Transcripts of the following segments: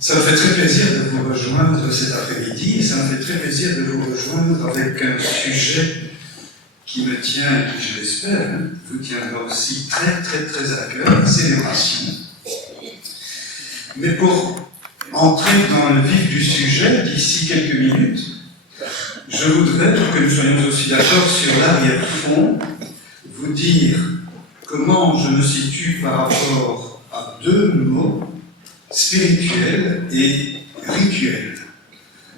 Ça me fait très plaisir de vous rejoindre cet après-midi, ça me fait très plaisir de vous rejoindre avec un sujet qui me tient, et qui, je l'espère, vous tiendra aussi très à cœur, la célébration. Mais pour entrer dans le vif du sujet, d'ici quelques minutes, je voudrais, pour que nous soyons aussi d'accord sur l'arrière-fond, vous dire comment je me situe par rapport à deux mots, spirituel et rituel.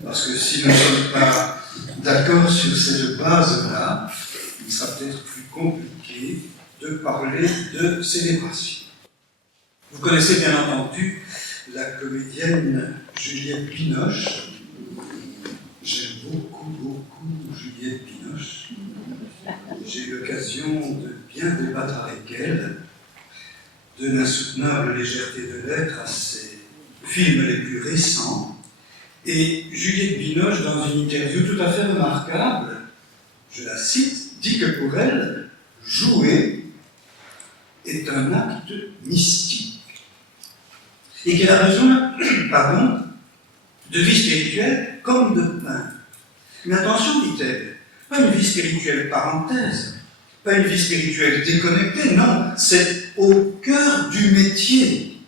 Parce que si nous ne sommes pas d'accord sur cette base-là, il sera peut-être plus compliqué de parler de célébration. Vous connaissez bien entendu la comédienne Juliette Binoche. J'aime beaucoup Juliette Binoche. J'ai eu l'occasion de bien débattre avec elle de l'insoutenable légèreté de l'être à ses films les plus récents. Et Juliette Binoche, dans une interview tout à fait remarquable, je la cite, dit que pour elle, jouer est un acte mystique. Et qu'elle a besoin, de vie spirituelle comme de pain. Mais attention, dit-elle, pas une vie spirituelle parenthèse, pas une vie spirituelle déconnectée, non, c'est au cœur du métier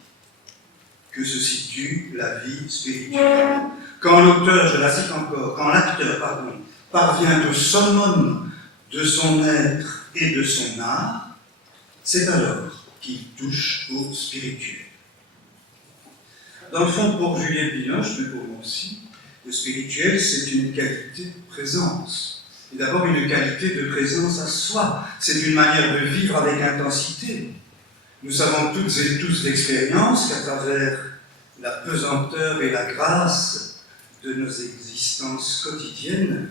que se situe la vie spirituelle. Quand l'auteur, je la cite encore, quand l'acteur, parvient au summum de son être et de son art, c'est alors qu'il touche au spirituel. Dans le fond, pour Juliette Binoche, mais pour moi aussi, le spirituel, c'est une qualité de présence. Et d'abord une qualité de présence à soi. C'est une manière de vivre avec intensité. Nous savons toutes et tous d'expérience qu'à travers la pesanteur et la grâce de nos existences quotidiennes,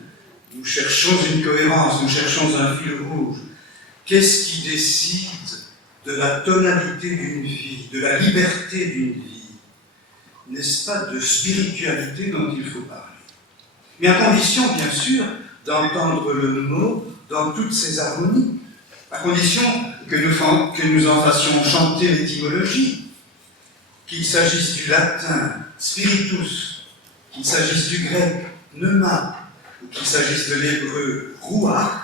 nous cherchons une cohérence, nous cherchons un fil rouge. Qu'est-ce qui décide de la tonalité d'une vie, de la liberté d'une vie? N'est-ce pas de spiritualité dont il faut parler? Mais à condition, bien sûr, d'entendre le mot dans toutes ses harmonies, à condition que nous en fassions chanter l'étymologie, qu'il s'agisse du latin spiritus, qu'il s'agisse du grec pneuma, ou qu'il s'agisse de l'hébreu ruach,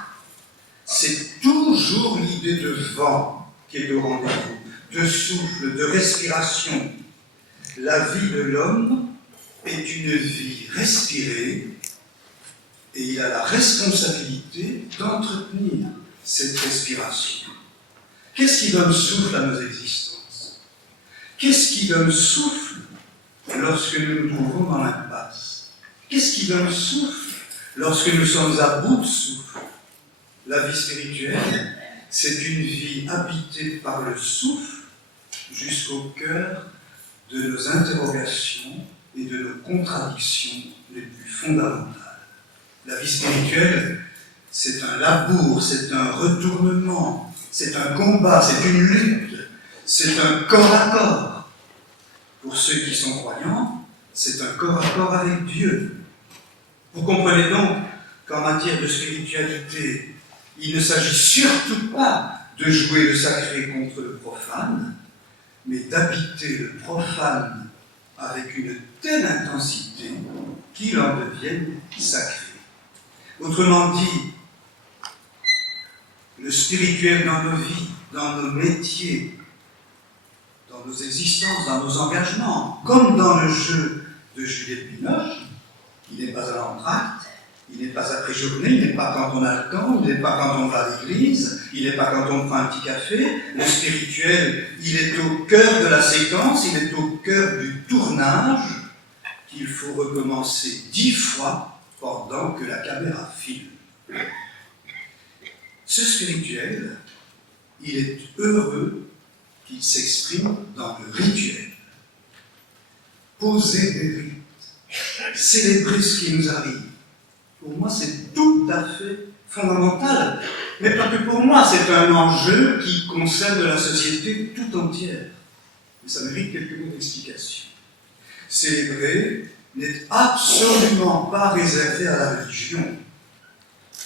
c'est toujours l'idée de vent qui est au rendez-vous, de souffle, de respiration. La vie de l'homme est une vie respirée, et il a la responsabilité d'entretenir cette respiration. Qu'est-ce qui donne souffle à nos existences? Qu'est-ce qui donne souffle lorsque nous nous trouvons dans l'impasse? Qu'est-ce qui donne souffle lorsque nous sommes à bout de souffle? La vie spirituelle, c'est une vie habitée par le souffle jusqu'au cœur de nos interrogations et de nos contradictions les plus fondamentales. La vie spirituelle, c'est un labour, c'est un retournement, c'est un combat, c'est une lutte, c'est un corps à corps. Pour ceux qui sont croyants, c'est un corps à corps avec Dieu. Vous comprenez donc qu'en matière de spiritualité, il ne s'agit surtout pas de jouer le sacré contre le profane, mais d'habiter le profane avec une telle intensité qu'il en devienne sacré. Autrement dit, le spirituel dans nos vies, dans nos métiers, dans nos existences, dans nos engagements, comme dans le jeu de Juliette Binoche, il n'est pas à l'entracte, il n'est pas après journée, il n'est pas quand on a le temps, il n'est pas quand on va à l'église, il n'est pas quand on prend un petit café. Le spirituel, il est au cœur de la séquence, il est au cœur du tournage qu'il faut recommencer 10 fois pendant que la caméra filme. Ce spirituel, il est heureux qu'il s'exprime dans le rituel. Poser des rites, célébrer ce qui nous arrive. Pour moi, c'est tout à fait fondamental. Mais pas que pour moi, c'est un enjeu qui concerne la société tout entière. Mais ça mérite quelques mots d'explication. Célébrer n'est absolument pas réservé à la religion.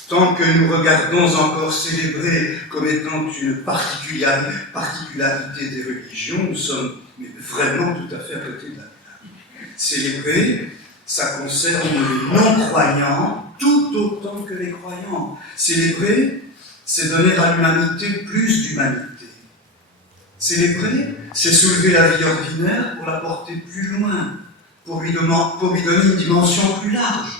Tant que nous regardons encore célébrer comme étant une particularité des religions, nous sommes vraiment tout à fait à côté de la plaque. Célébrer, ça concerne les non-croyants tout autant que les croyants. Célébrer, c'est donner à l'humanité plus d'humanité. Célébrer, c'est soulever la vie ordinaire pour la porter plus loin, pour lui donner une dimension plus large.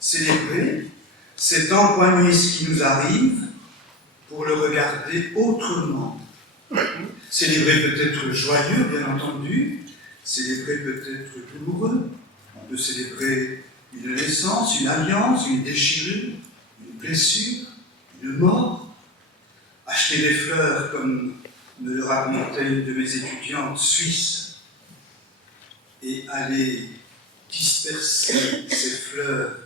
Célébrer, c'est empoigner ce qui nous arrive pour le regarder autrement. Célébrer peut être joyeux, bien entendu. Célébrer peut être douloureux. On peut célébrer une naissance, une alliance, une déchirure, une blessure, une mort. Acheter des fleurs, comme me le racontait une de mes étudiantes suisses, et aller disperser ces fleurs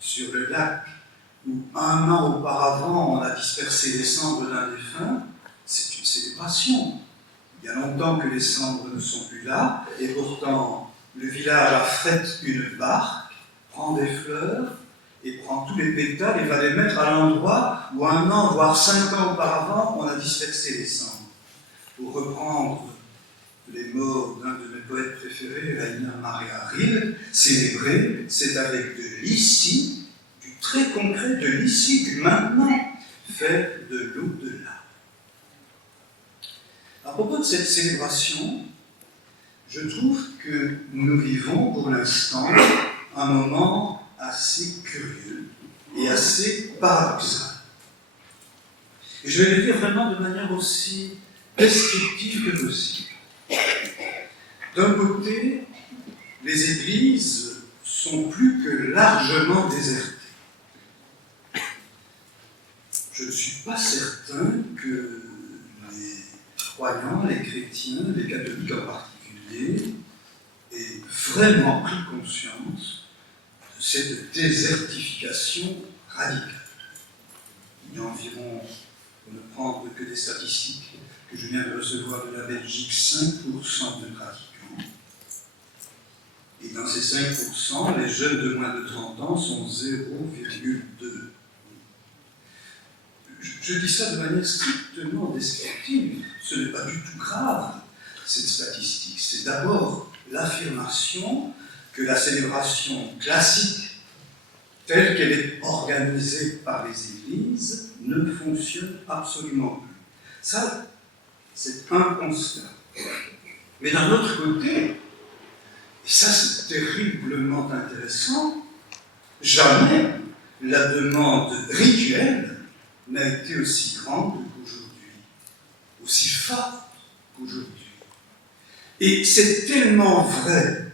sur le lac où 1 an auparavant on a dispersé les cendres d'un défunt, c'est une célébration. Il y a longtemps que les cendres ne sont plus là, et pourtant le village affrète une barque, prend des fleurs, et prend tous les pétales et va les mettre à l'endroit où 1 an, voire 5 ans auparavant, on a dispersé les cendres. Pour reprendre les mots d'un de mes poètes préférés, Rainer Maria Rilke, célébrer, c'est avec de l'ici, du très concret, de l'ici, du maintenant, faire de l'au-delà. À propos de cette célébration, je trouve que nous vivons pour l'instant un moment assez curieux et assez paradoxal. Et je vais le dire vraiment de manière aussi descriptive que possible. D'un côté, les églises sont plus que largement désertées. Je ne suis pas certain que les croyants, les chrétiens, les catholiques en particulier, aient vraiment pris conscience de cette désertification radicale. Il y a environ, pour ne prendre que des statistiques que je viens de recevoir de la Belgique, 5% de pratiquants. Et dans ces 5%, les jeunes de moins de 30 ans sont 0,2. Je dis ça de manière strictement descriptive. Ce n'est pas du tout grave, cette statistique. C'est d'abord l'affirmation que la célébration classique, telle qu'elle est organisée par les églises, ne fonctionne absolument plus. Ça, c'est un constat. Mais d'un autre côté, et ça c'est terriblement intéressant, jamais la demande rituelle n'a été aussi grande qu'aujourd'hui, aussi forte qu'aujourd'hui. Et c'est tellement vrai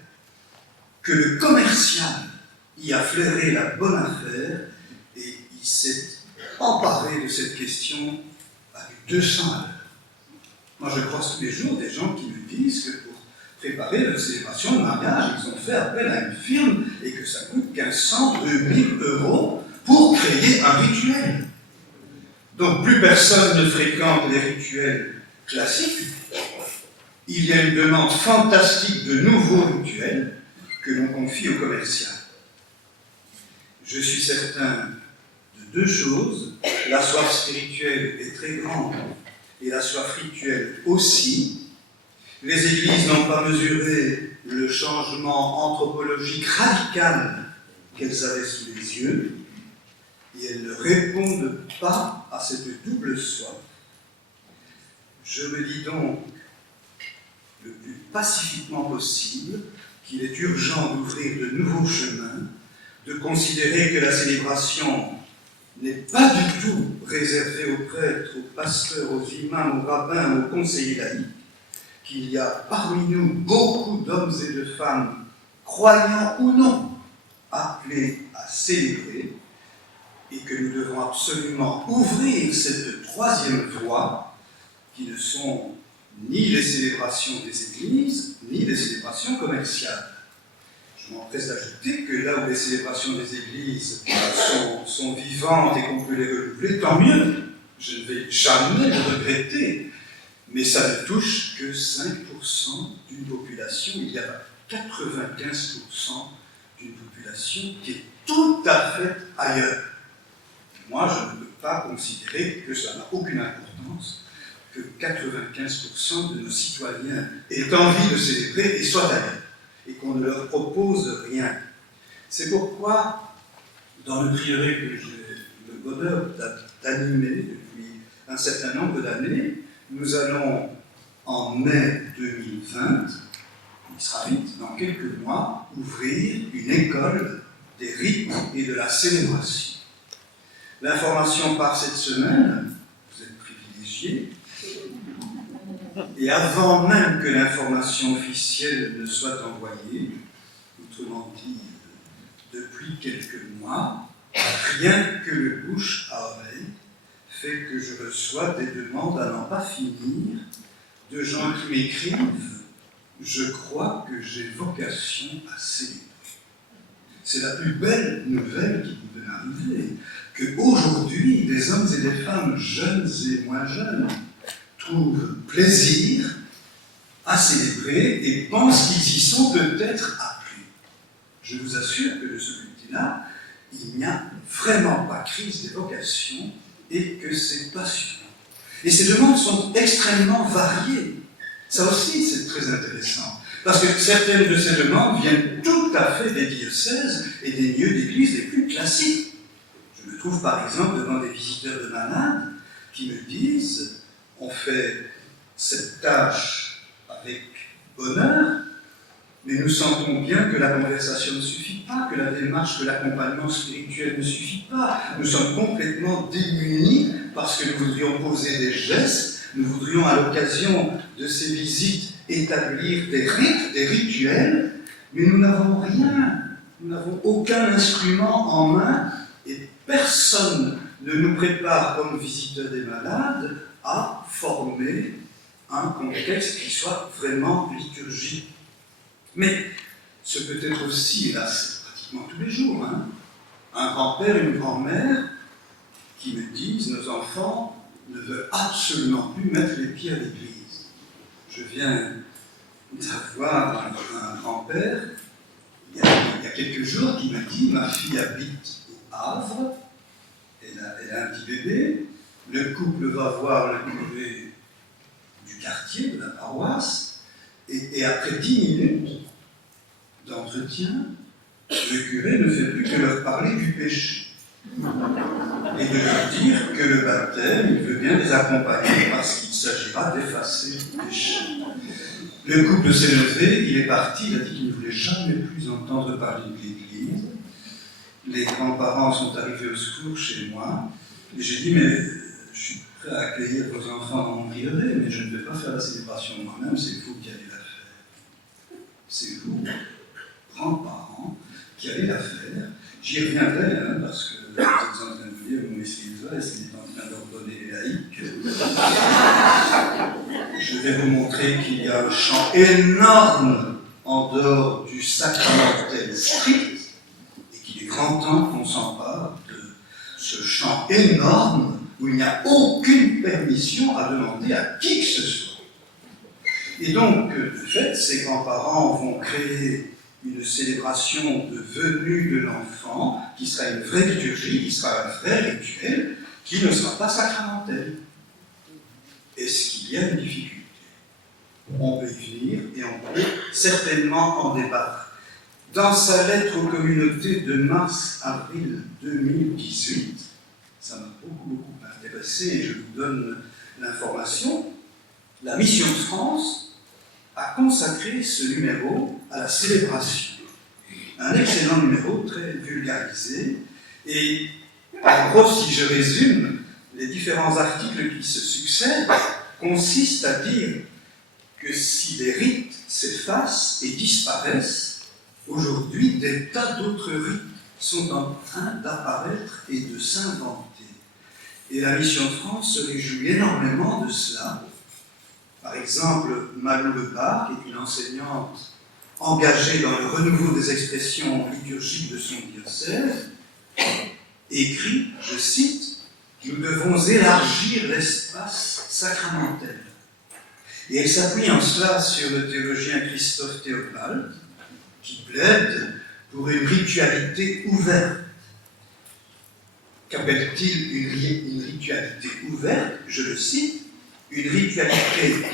que le commercial y a flairé la bonne affaire et il s'est emparé de cette question avec 200 à l'heure. Moi, je croise tous les jours des gens qui me disent que pour préparer leur célébration de mariage, ils ont fait appel à une firme et que ça coûte 1500, 2000 euros pour créer un rituel. Donc, plus personne ne fréquente les rituels classiques. Il y a une demande fantastique de nouveaux rituels que l'on confie au commercial. Je suis certain de 2 choses. La soif spirituelle est très grande et la soif rituelle aussi. Les églises n'ont pas mesuré le changement anthropologique radical qu'elles avaient sous les yeux et elles ne répondent pas à cette double soif. Je me dis donc le plus pacifiquement possible qu'il est urgent d'ouvrir de nouveaux chemins, de considérer que la célébration n'est pas du tout réservée aux prêtres, aux pasteurs, aux imams, aux rabbins, aux conseillers laïcs, qu'il y a parmi nous beaucoup d'hommes et de femmes, croyants ou non, appelés à célébrer, et que nous devons absolument ouvrir cette 3e voie, qui ne sont ni les célébrations des églises, ni les célébrations commerciales. Je m'empresse d'ajouter que là où les célébrations des églises sont vivantes et qu'on peut les renouveler, tant mieux. Je ne vais jamais le regretter. Mais ça ne touche que 5% d'une population. Il y a 95% d'une population qui est tout à fait ailleurs. Moi, je ne peux pas considérer que ça n'a aucune importance, que 95% de nos citoyens aient envie de célébrer et soient ailleurs. et qu'on ne leur propose rien. C'est pourquoi, dans le prieuré que j'ai le bonheur d'animer depuis un certain nombre d'années, nous allons, en mai 2020, il sera vite, dans quelques mois, ouvrir une école des rites et de la célébration. L'information part cette semaine, vous êtes privilégiés, et avant même que l'information officielle ne soit envoyée, autrement dit, depuis quelques mois, rien que le bouche à oreille fait que je reçois des demandes à n'en pas finir de gens qui m'écrivent « Je crois que j'ai vocation à célébrer ». C'est la plus belle nouvelle qui pouvait m'arriver, qu'aujourd'hui, des hommes et des femmes, jeunes et moins jeunes, trouvent plaisir à célébrer et pensent qu'ils y sont peut-être appelés. Je vous assure que de ce côté-là, il n'y a vraiment pas crise des vocations et que c'est passionnant. Et ces demandes sont extrêmement variées. Ça aussi, c'est très intéressant. Parce que certaines de ces demandes viennent tout à fait des diocèses et des lieux d'église les plus classiques. Je me trouve par exemple devant des visiteurs de malades qui me disent « On fait cette tâche avec bonheur, mais nous sentons bien que la conversation ne suffit pas, que la démarche, que l'accompagnement spirituel ne suffit pas. Nous sommes complètement démunis parce que nous voudrions poser des gestes, nous voudrions à l'occasion de ces visites établir des rites, des rituels, mais nous n'avons rien, nous n'avons aucun instrument en main et personne ne nous prépare comme visiteurs des malades à former un contexte qui soit vraiment liturgique. Mais ce peut être aussi, et là c'est pratiquement tous les jours, un grand-père et une grand-mère qui me disent « Nos enfants ne veulent absolument plus mettre les pieds à l'église ». Je viens d'avoir un grand-père, il y a quelques jours, qui m'a dit « Ma fille habite au Havre, elle a un petit bébé, le couple va voir le curé du quartier, de la paroisse, et après 10 minutes d'entretien, le curé ne fait plus que leur parler du péché. Et de leur dire que le baptême, il veut bien les accompagner parce qu'il s'agira d'effacer le péché. » Le couple s'est levé, il est parti, il a dit qu'il ne voulait jamais plus entendre parler de l'Église. Les grands-parents sont arrivés au secours chez moi, et j'ai dit « Mais je suis prêt à accueillir vos enfants dans mon prieuré, mais je ne vais pas faire la célébration moi-même, c'est vous qui allez la faire. C'est vous, grands-parents, qui allez la faire. J'y reviendrai, parce que vous êtes en train de vous dire, mon Escriva, est-ce qu'il est en train d'ordonner les laïcs? Je vais vous montrer qu'il y a un champ énorme en dehors du sacramentel strict, et qu'il est grand temps qu'on s'empare de ce champ énorme où il n'y a aucune permission à demander à qui que ce soit. Et donc, de fait, ces grands-parents vont créer une célébration de venue de l'enfant, qui sera une vraie liturgie, qui sera un vrai rituel, qui ne sera pas sacramentel. Est-ce qu'il y a une difficulté? On peut y venir et on peut certainement en débattre. Dans sa lettre aux communautés de mars-avril 2018, ça m'a beaucoup intéressé et je vous donne l'information, la Mission France a consacré ce numéro à la célébration. Un excellent numéro, très vulgarisé, et en gros, si je résume, les différents articles qui se succèdent consistent à dire que si les rites s'effacent et disparaissent, aujourd'hui, des tas d'autres rites sont en train d'apparaître et de s'inventer. Et la Mission France se réjouit énormément de cela. Par exemple, Malou Lepard, qui est une enseignante engagée dans le renouveau des expressions liturgiques de son diocèse, écrit, je cite, « Nous devons élargir l'espace sacramentel ». Et elle s'appuie en cela sur le théologien Christophe Théobald, qui plaide pour une ritualité ouverte. Qu'appelle-t-il une ritualité ouverte? Je le cite, une ritualité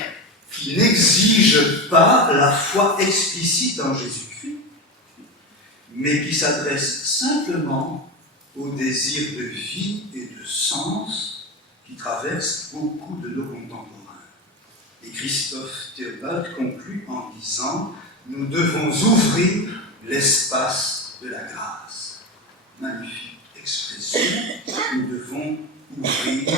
qui n'exige pas la foi explicite en Jésus-Christ, mais qui s'adresse simplement au désir de vie et de sens qui traverse beaucoup de nos contemporains. Et Christophe Theobald conclut en disant « Nous devons ouvrir l'espace de la grâce ». Magnifique expression, nous devons ouvrir